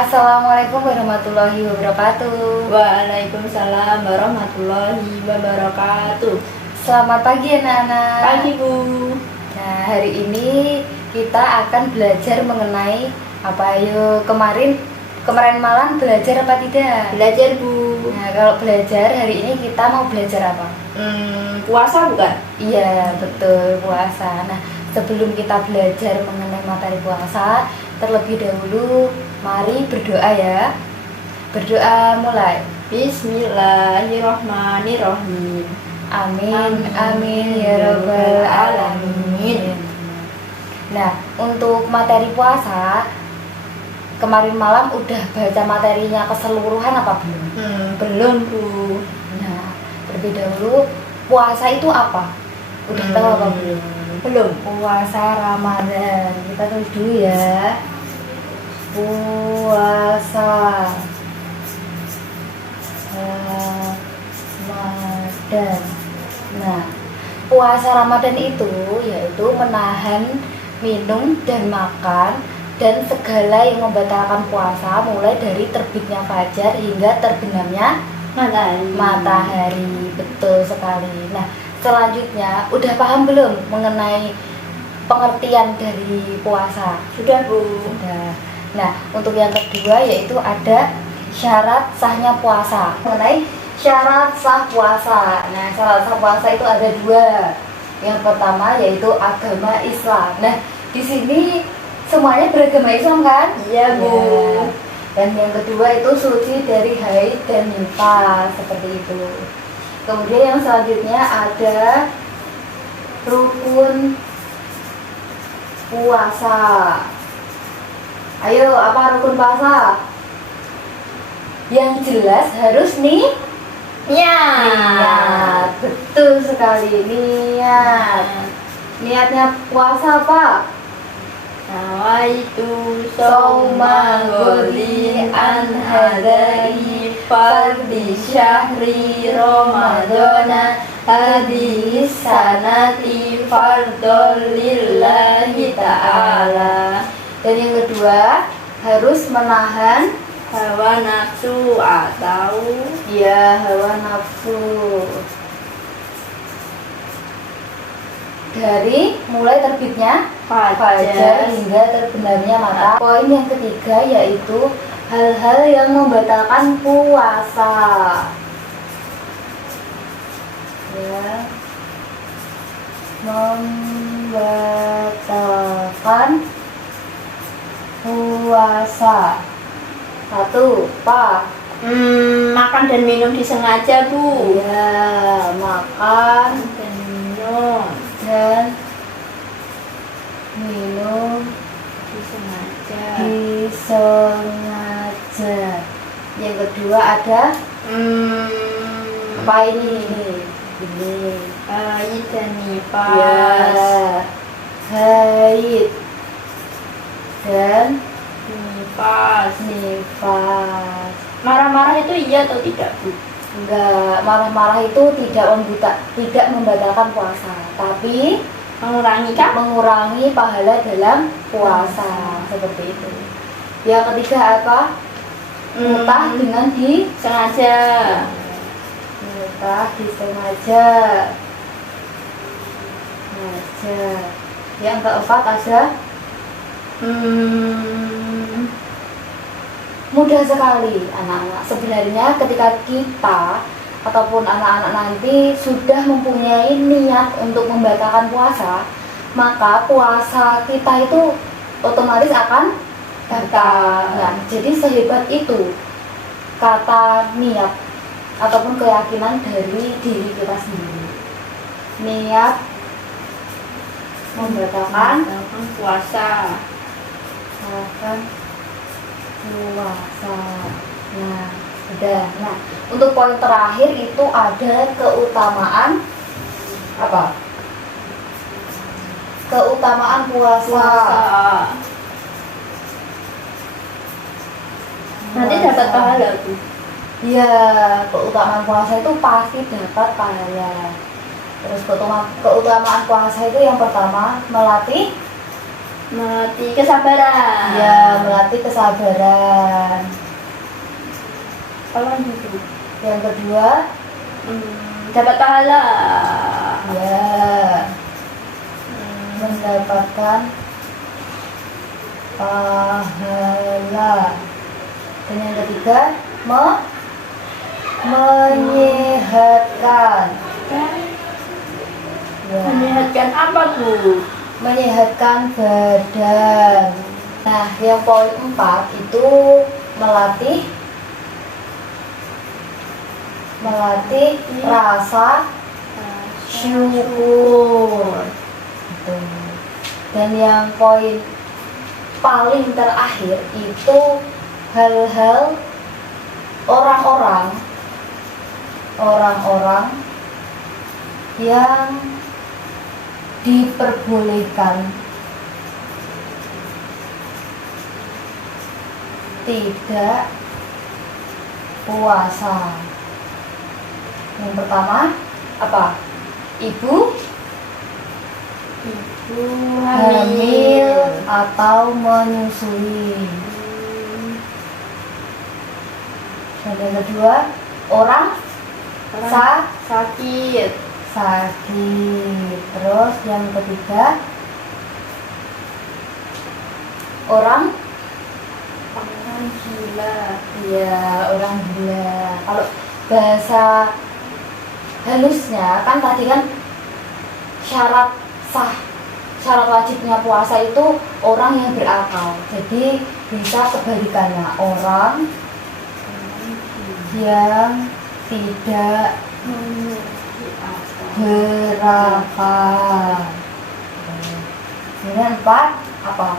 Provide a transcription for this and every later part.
Assalamualaikum warahmatullahi wabarakatuh. Waalaikumsalam warahmatullahi wabarakatuh. Selamat pagi anak-anak. Pagi Bu. Nah, hari ini kita akan belajar mengenai apa? Ayo, kemarin malam belajar apa tidak? Belajar Bu. Nah, kalau belajar hari ini kita mau belajar apa? Puasa bukan? Iya, betul, puasa. Nah, sebelum kita belajar mengenai materi puasa, terlebih dahulu mari berdoa ya. Berdoa mulai. Bismillahirrahmanirrahim. Amin, amin ya rabbal alamin. Nah, untuk materi puasa, kemarin malam udah baca materinya keseluruhan apa belum? Belum Bu. Nah, terlebih dahulu puasa itu apa? Udah tahu apa belum? Belum. Puasa Ramadan. Kita tulis dulu ya. Puasa Ramadan. Nah, puasa Ramadan itu yaitu menahan minum dan makan dan segala yang membatalkan puasa mulai dari terbitnya fajar hingga terbenamnya matahari. Betul sekali. Nah, selanjutnya udah paham belum mengenai pengertian dari puasa? Sudah Bu. Sudah. Nah, untuk yang kedua yaitu ada syarat sahnya puasa. Mengenai syarat sah puasa. Nah, syarat sah puasa itu ada dua. Yang pertama yaitu agama Islam. Nah, di sini semuanya beragama Islam kan? Iya Bu. Ya. Dan yang kedua itu suci dari haid dan nifas, seperti itu. Kemudian yang selanjutnya ada rukun puasa. Ayo, apa rukun puasa? Yang jelas harus niat. Betul sekali, niat. Niatnya puasa apa? Nawaitu sauma gholi an hadai fardi syahri ramadana hadis sanati fardol lillahi ta'ala. Dan yang kedua harus menahan hawa nafsu atau hawa nafsu dari mulai terbitnya fajar hingga terbenamnya matahari. Poin yang ketiga yaitu hal-hal yang membatalkan puasa. Ya, membatalkan puasa. Satu, apa? Makan dan minum disengaja Bu. Ya, makan Dan minum dan minum disengaja. disengaja. Yang kedua ada apa ini? Haid dan Ya, nifas. haid dan Nifas. nifas. Marah-marah itu iya atau tidak Bu? Enggak, marah-marah itu tidak membatalkan puasa, tapi Mengurangi kah? mengurangi pahala dalam puasa, seperti itu. Yang ketiga apa? Mutah dengan Sengaja. mutah disengaja. Yang keempat ada mudah sekali anak-anak. Sebenarnya ketika kita ataupun anak-anak nanti sudah mempunyai niat untuk membatalkan puasa, maka puasa kita itu otomatis akan batal. Nah, jadi sehebat itu kata niat ataupun keyakinan dari diri kita sendiri. Niat membatalkan puasa. puasa. Nah, udah. Nah, untuk poin terakhir itu ada keutamaan apa? Keutamaan puasa. Nanti dapat pahala Bu. Iya, keutamaan puasa itu pasti dapat pahala. Terus keutamaan puasa itu yang pertama melatih Melatih kesabaran. Ya, melatih kesabaran. Apa itu? Yang kedua, Dapat pahala. ya, mendapatkan pahala. Dan yang ketiga, menyehatkan. Ya, Menyehatkan apa, Bu? menyehatkan badan. Nah, yang poin 4 itu melatih rasa syukur. Gitu. Dan yang poin paling terakhir itu hal-hal orang-orang yang diperbolehkan tidak puasa. Yang pertama apa? Ibu hamil atau menyusui. Dan yang kedua, orang sakit. Terus yang ketiga, orang Gila. ya, orang gila. Kalau bahasa halusnya kan tadi kan syarat wajibnya puasa itu orang yang berakal. Jadi bisa kebalikannya, orang yang tidak berakal. Kemudian 4 apa?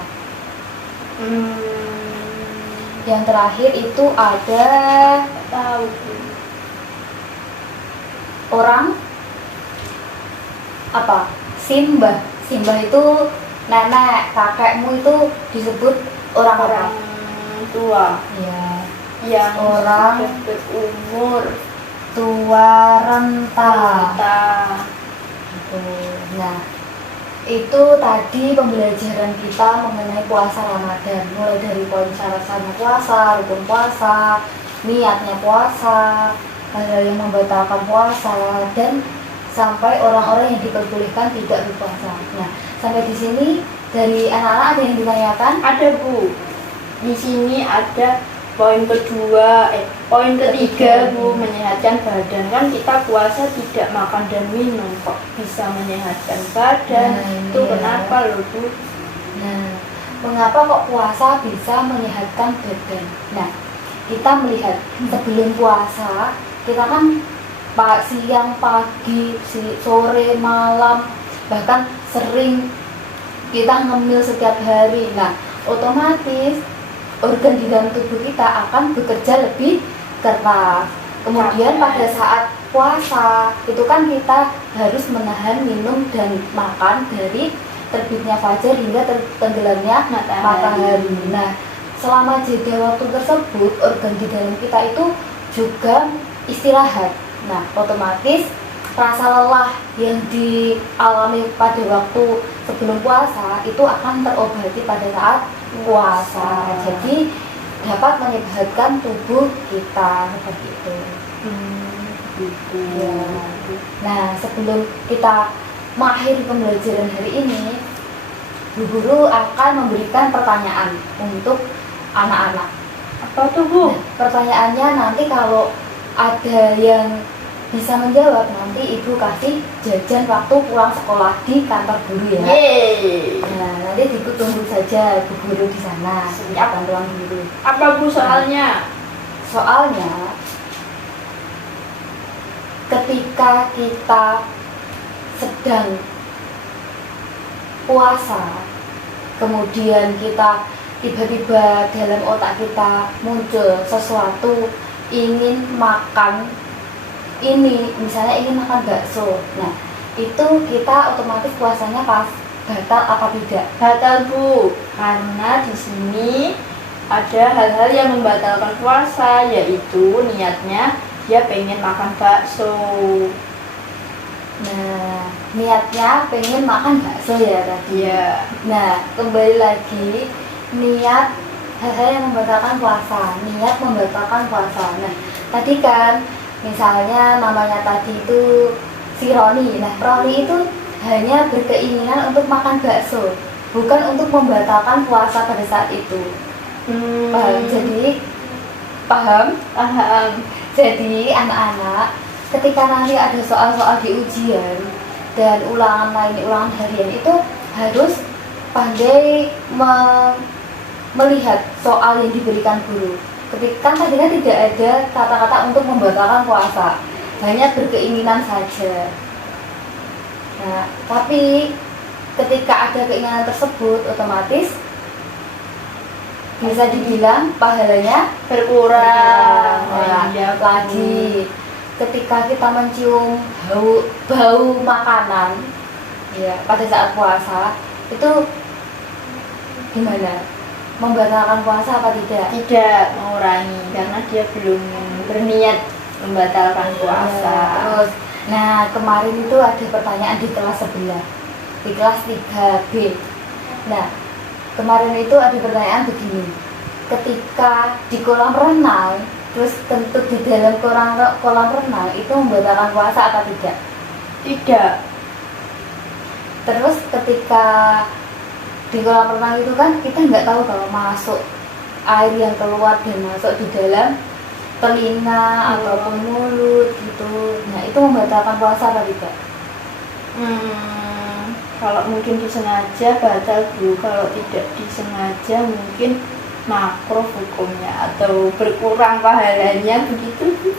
Yang terakhir itu ada Tahu. orang apa? Simbah itu nenek, kakekmu itu disebut orang apa? Orang tua Ya, yang orang sudah berumur tua renta. Gitu. Nah, itu tadi pembelajaran kita mengenai puasa Ramadan, mulai dari poin syarat-syaratnya puasa, rukun puasa, niatnya puasa, hal yang membatalkan puasa, dan sampai orang-orang yang diperbolehkan tidak berpuasa. Nah, sampai di sini dari anak-anak ada yang ditanyakan? Ada, Bu. Di sini ada poin ketiga, Bu, menyehatkan badan. Kan kita puasa tidak makan dan minum, kok bisa menyehatkan badan? Itu iya. kenapa loh, Bu? Nah, mengapa kok puasa bisa menyehatkan badan? Nah, kita melihat sebelum puasa, kita kan siang, pagi, sore, malam, bahkan sering kita ngemil setiap hari. Nah, otomatis organ di dalam tubuh kita akan bekerja lebih keras. Kemudian pada saat puasa itu kan kita harus menahan minum dan makan dari terbitnya fajar hingga tenggelamnya matahari. Nah, selama jeda waktu tersebut organ di dalam kita itu juga istirahat. Nah, otomatis rasa lelah yang dialami pada waktu sebelum puasa itu akan terobati pada saat puasa. Jadi dapat menyehatkan tubuh kita seperti itu. Gitu. Ya. Nah, sebelum kita mengakhiri pembelajaran hari ini, Bu Guru akan memberikan pertanyaan untuk anak-anak. Apa tuh, Bu? Nah, pertanyaannya nanti kalau ada yang bisa menjawab, nanti Ibu kasih jajan waktu pulang sekolah di kantor guru ya. Yeay. Nah, nanti ditunggu saja Bu Guru di sana di depan ruang guru. Apa, Bu, soalnya? Soalnya ketika kita sedang puasa, kemudian kita tiba-tiba dalam otak kita muncul sesuatu ingin makan ini, misalnya ingin makan bakso. Nah, itu kita otomatis puasanya pas batal apa tidak? Batal, Bu, karena di sini ada hal-hal yang membatalkan puasa, yaitu niatnya dia pengen makan bakso. Nah, niatnya pengen makan bakso ya tadi. Iya. Nah, kembali lagi, niat hal-hal yang membatalkan puasa, niat membatalkan puasa. Nah, tadi kan misalnya namanya tadi itu si Roni. Nah, Roni itu hanya berkeinginan untuk makan bakso, bukan untuk membatalkan puasa pada saat itu. Paham? Jadi paham? Paham. Jadi anak-anak, ketika nanti ada soal-soal di ujian dan ulangan lain, ulangan harian itu harus pandai melihat soal yang diberikan guru. Ketika kan tadi kan tidak ada kata-kata untuk membatalkan puasa, hanya berkeinginan saja. Nah, tapi ketika ada keinginan tersebut, otomatis bisa dibilang pahalanya Berkurang. Nah, Iya, lagi ketika kita mencium bau makanan ya pada saat puasa itu gimana? Membatalkan puasa apa tidak? Tidak mengurangi karena dia belum berniat membatalkan puasa. Terus, nah kemarin itu ada pertanyaan di kelas sebelah, di kelas 3B. Nah, kemarin itu ada pertanyaan begini. Ketika di kolam renang, terus kentut di dalam kolam renang itu membatalkan puasa atau tidak? Tidak. Terus ketika di kolam renang itu kan kita nggak tahu kalau masuk air yang keluar dan masuk di dalam telinga ataupun mulut gitu. Nah, itu membatalkan puasa atau tidak? Kalau mungkin disengaja batal Bu, kalau tidak disengaja mungkin makruh hukumnya atau berkurang pahalanya begitu.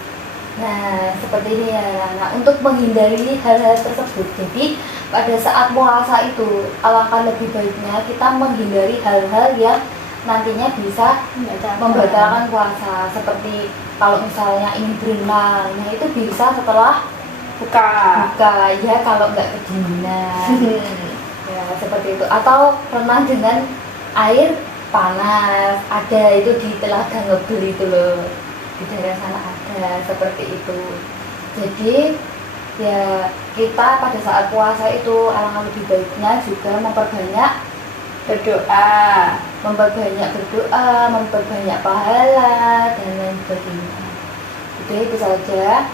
Nah, seperti ini ya. Nah, untuk menghindari hal-hal tersebut, jadi pada saat puasa itu alangkah lebih baiknya kita menghindari hal-hal yang nantinya bisa membatalkan puasa. Seperti kalau misalnya ingin berenang, nah itu bisa setelah buka ya, kalau nggak kedinginan. Ya, seperti itu. Atau renang dengan air panas, ada itu di Telaga Ngebel itu loh, di daerah sana ada seperti itu. Jadi ya kita pada saat puasa itu alangkah lebih baiknya juga memperbanyak berdoa, memperbanyak pahala dan lain sebagainya. Itu saja.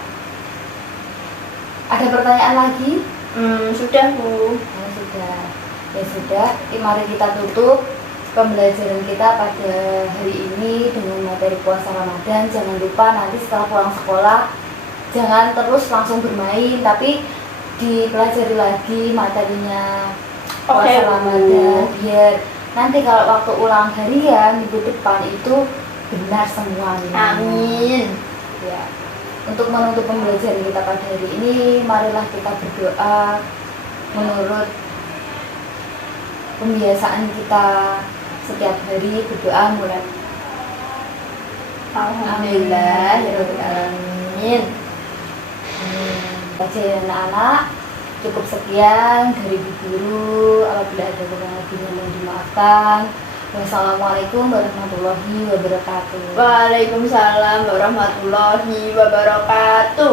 Ada pertanyaan lagi? Sudah Bu. Nah, sudah. Ya sudah, mari kita tutup pembelajaran kita pada hari ini dengan materi puasa Ramadan. Jangan lupa nanti setelah pulang sekolah jangan terus langsung bermain, tapi dipelajari lagi materinya puasa Ramadan, biar nanti kalau waktu ulang harian minggu depan itu benar semuanya. Amin. Ya. Untuk menutup pembelajaran kita pada hari ini, marilah kita berdoa menurut pembiasaan kita setiap hari berdoa mulai Alhamdulillah ya Rabbil Alamin. Baca ya anak-anak, cukup sekian dari Bu Guru. Apabila ada kurang lebihnya mohon dimaafkan. Wassalamualaikum warahmatullahi wabarakatuh. Waalaikumsalam warahmatullahi wabarakatuh.